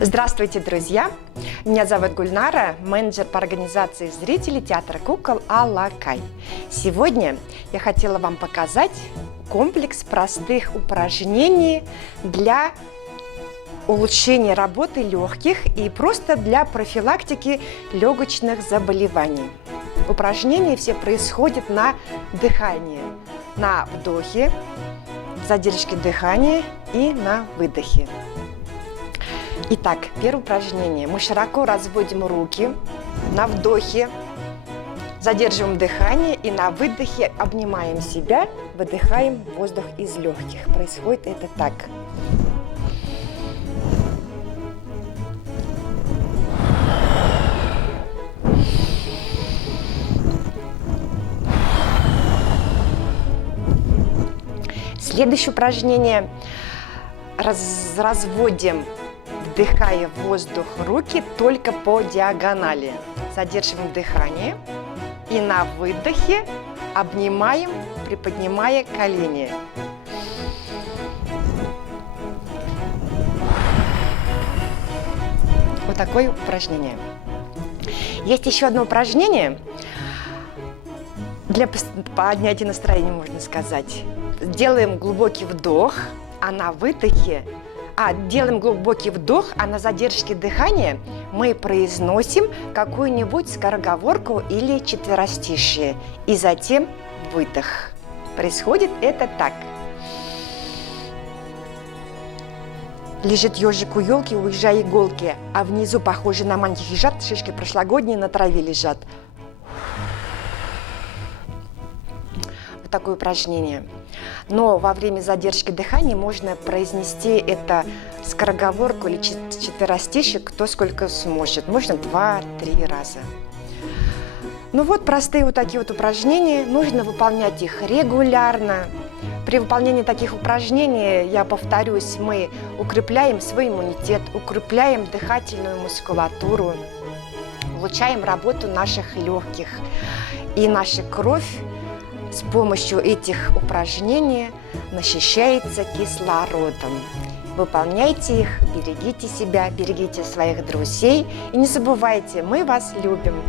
Здравствуйте, друзья! Меня зовут Гульнара, менеджер по организации зрителей театра кукол Алакай. Сегодня я хотела вам показать комплекс простых упражнений для улучшения работы легких и просто для профилактики легочных заболеваний. Упражнения все происходят на дыхании, на вдохе, задержке дыхания и на выдохе. Итак, первое упражнение. Мы широко разводим руки на вдохе, задерживаем дыхание и на выдохе обнимаем себя, выдыхаем воздух из легких. Происходит это так. Следующее упражнение. Разводим, вдыхая воздух, руки только по диагонали. Задерживаем дыхание и на выдохе обнимаем, приподнимая колени. Вот такое упражнение. Есть еще одно упражнение для поднятия настроения, можно сказать. Делаем глубокий вдох, а на выдохе, делаем глубокий вдох, а на задержке дыхания мы произносим какую-нибудь скороговорку или четверостишие. И затем выдох. Происходит это так. Лежит ежик у елки, уезжая иголки, а внизу, похоже на маленьких ежат, шишки прошлогодние на траве лежат. Вот такое упражнение. Но во время задержки дыхания можно произнести это скороговорку или четверостишие, кто сколько сможет. Можно 2-3 раза. Ну вот простые вот такие вот упражнения. Нужно выполнять их регулярно. При выполнении таких упражнений, я повторюсь, мы укрепляем свой иммунитет, укрепляем дыхательную мускулатуру, улучшаем работу наших легких. И наша кровь с помощью этих упражнений насыщается кислородом. Выполняйте их, берегите себя, берегите своих друзей и не забывайте, мы вас любим.